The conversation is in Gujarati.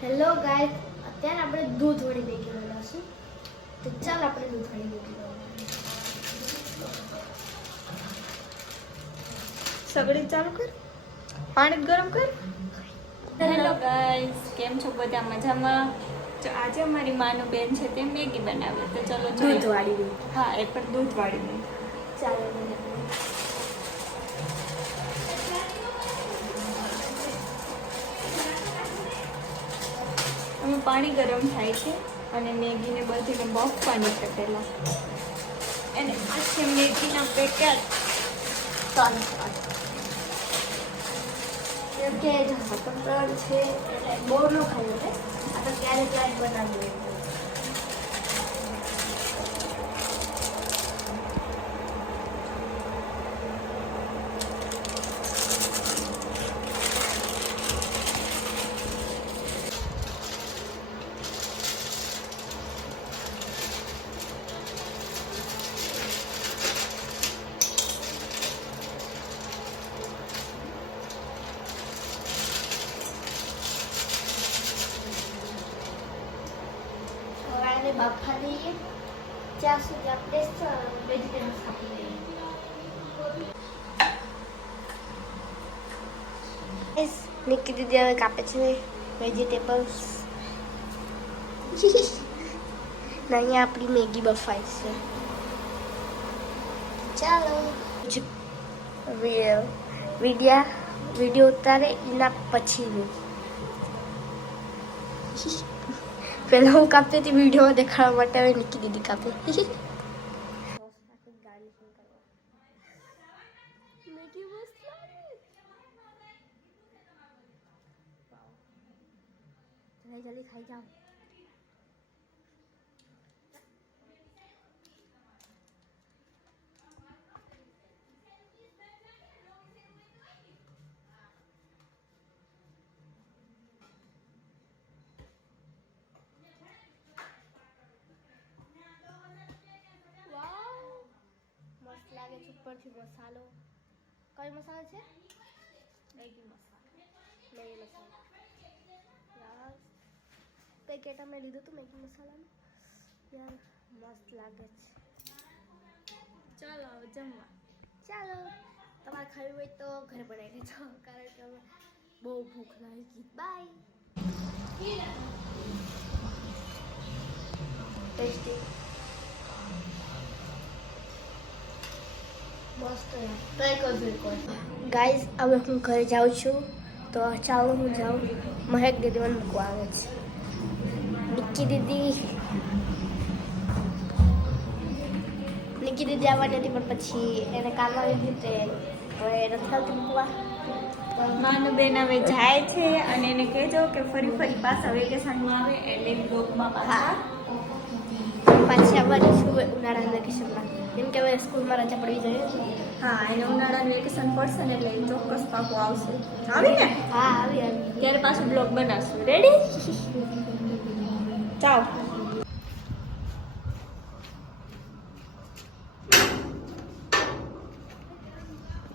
હેલો ગાય અત્યારે આપણે દૂધ વળી મેગી બનાવશું તો ચાલ આપણે દૂધ વળી ભેગી સગડી ચાલુ કર. પાણી ગરમ કર. હેલો ગાઈસ કેમ છો? બધા મજામાં? તો આજે અમારી માનું બેન છે તે મેગી બનાવે. તો ચલો દૂધ વાળી હા એ પણ દૂધ વાળી ચાલો અમે પાણી ગરમ થાય છે અને મેગીને બધીને બફવાની છે પહેલાં. અને આ છે મેગીના પેકેટ. ત્રણ ત્રણ કે જ હાથમ ત્રણ છે, એટલે બહુ ન ખાયું છે આ તો ક્યારેક ક્યારેક બનાવીએ. આને બાફા દઈએ ત્યાં સુધી આપણે વેજીટેબલ્સ આપી દઈએ એસ નિકી દીદી હવે કાપે છે વેજીટેબલ્સ ને અહીંયા આપણી મેગી બફાય છે. ચાલો. વિડિયા વીડિયો ઉતારે એના પછીનું. પહેલા હું કાપતી હતી વીડિયો દેખાડવા માટે હવે નિકી દીદી કાપે. જલ્દી ખાઈ જાઓ. ઉપરથી મસાલો. કયો મસાલો છે? મેગી મસાલો. મેગી મસાલો. યાર પેકેટ અમે લીધું હતું મેગી મસાલાનું? યાર મસ્ત લાગે છે. ચાલો હવે જમવા. ચાલો. તમારે ખાવી હોય તો ઘરે બનાવી લેજો કારણ કે અમે બહુ ભૂખ લાગી. બાય ગાઈઝ હવે હું ઘરે જાઉં છું. તો ચાલો હું જાઉં. મહેક દીદી મને મૂકવા આવે છે. નિક્કી દીદી. નિક્કી દીદી આવવાની હતી પણ પછી એને કામ આવી ગયું તે હવે નથી આવતી મૂકવા. માનું બેન હવે જાય છે અને એને કહેજો કે ફરી ફરી પાછા વેકેશનમાં આવે એટલે બ્લોકમાં પાછા. પાછી આવવાની છું ઉનાળાના વેકેશનમાં કેમ કે હવે સ્કૂલમાં રજા પડવી જોઈએ. હા એને ઉનાળાનું વેકેશન પડશે ને એટલે એ ચોક્કસ પાકો આવશે. આવી ને? હા આવી આવી. ત્યારે પાછું બ્લોગ બનાવશું. રેડી ચાલો.